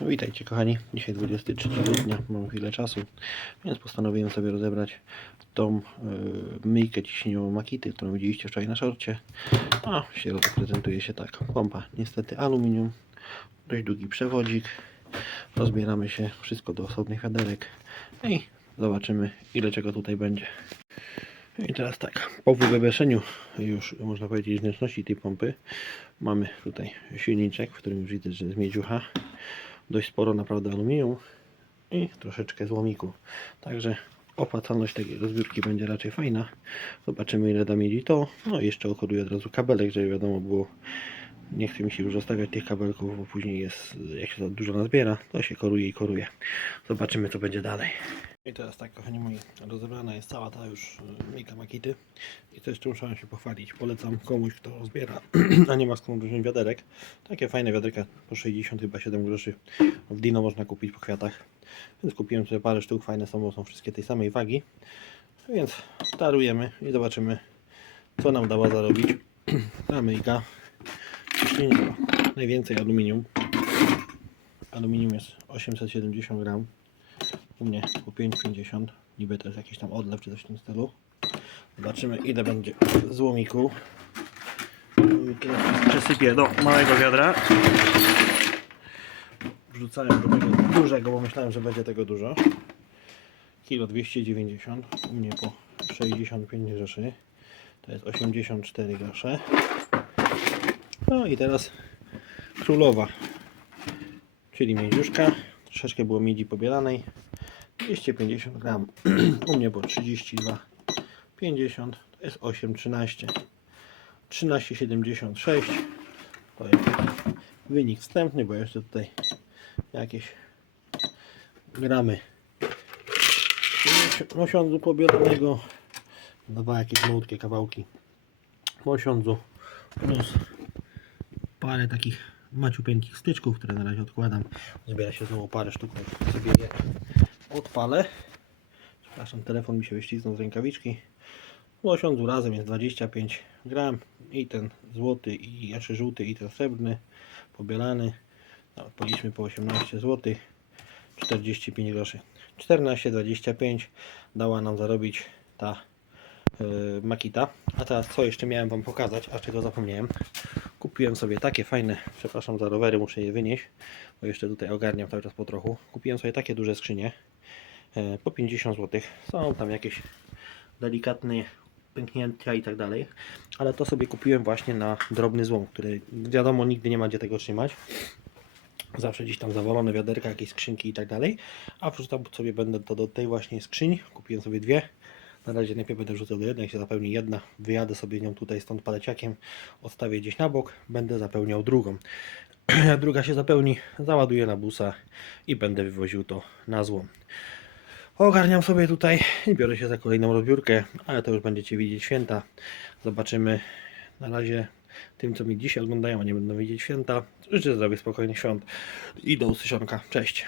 Witajcie kochani, dzisiaj 23 grudnia, mam chwilę czasu, więc postanowiłem sobie rozebrać tą y, myjkę ciśnieniową Makity, którą widzieliście wczoraj na szorcie. A środek prezentuje się tak, pompa niestety aluminium, dość długi przewodzik, rozbieramy się wszystko do osobnych wiaderek i zobaczymy ile czego tutaj będzie. I teraz tak, po wybeszeniu już można powiedzieć wnętrzności tej pompy mamy tutaj silniczek, w którym już widać, że jest miedziucha dość sporo naprawdę aluminium i troszeczkę złomiku. Także opłacalność takiej rozbiórki będzie raczej fajna. Zobaczymy ile da mieli to. No i jeszcze okoduję od razu kabelek, żeby wiadomo było. Nie chcę mi się już zostawiać tych kabelków, bo później jest, jak się to dużo nazbiera, to się koruje i koruje. Zobaczymy co będzie dalej. I teraz tak, kochani moi, rozebrana jest cała ta już y, Mika Makity i to jeszcze muszę się pochwalić. Polecam komuś, kto zbiera, a nie ma skąd wziąć wiaderek. Takie fajne wiaderka po 60 chyba 7 groszy w Dino można kupić po kwiatach. Więc kupiłem sobie parę sztuk, fajne są, bo są wszystkie tej samej wagi. Więc tarujemy i zobaczymy co nam dała zarobić ta myjka ciśnieniowa. Najwięcej aluminium. Aluminium jest 870 gram. U mnie po 5,50. Niby jest jakiś tam odlew czy coś w tym stylu. Zobaczymy ile będzie złomiku. Złomik Przesypię do małego wiadra. Wrzucałem do tego dużego, bo myślałem, że będzie tego dużo. Kilo 290. U mnie po 65 groszy. To jest 84 grosze. No i teraz królowa, czyli miedziuszka. Troszeczkę było miedzi pobieranej. 250 gram. U mnie było 32, 50, to jest 8,13. 13,76 to jest wynik wstępny, bo jeszcze tutaj jakieś gramy mosiądzu pobieranego. Dwa jakieś malutkie kawałki mosiądzu plus parę takich maciupeńkich styczków, które na razie odkładam. Zbiera się znowu parę sztuk, to sobie je odpalę. Przepraszam, telefon mi się wyśliznął z rękawiczki. Mosiądzu razem jest 25 gram i ten złoty, i znaczy żółty i ten srebrny pobielany. No, Policzmy po 18 zł. 45 groszy. 14,25 dała nam zarobić ta yy, Makita. A teraz co jeszcze miałem Wam pokazać, a czego zapomniałem. Kupiłem sobie takie fajne, przepraszam za rowery, muszę je wynieść, bo jeszcze tutaj ogarniam cały czas po trochu. Kupiłem sobie takie duże skrzynie po 50 zł. Są tam jakieś delikatne pęknięcia i tak dalej, ale to sobie kupiłem właśnie na drobny złom, który wiadomo nigdy nie ma gdzie tego trzymać. Zawsze gdzieś tam zawalone wiaderka, jakieś skrzynki i tak dalej. A wrzucam sobie będę to do tej właśnie skrzyni. Kupiłem sobie dwie. Na razie najpierw będę wrzucał do jednej, się zapełni jedna, wyjadę sobie nią tutaj stąd paleciakiem, odstawię gdzieś na bok, będę zapełniał drugą. Jak druga się zapełni, załaduję na busa i będę wywoził to na złom. Ogarniam sobie tutaj i biorę się za kolejną rozbiórkę, ale to już będziecie widzieć święta. Zobaczymy na razie tym, co mi dzisiaj oglądają, a nie będą widzieć święta. Życzę zdrowych, spokojnych świąt i do usłyszonka. Cześć!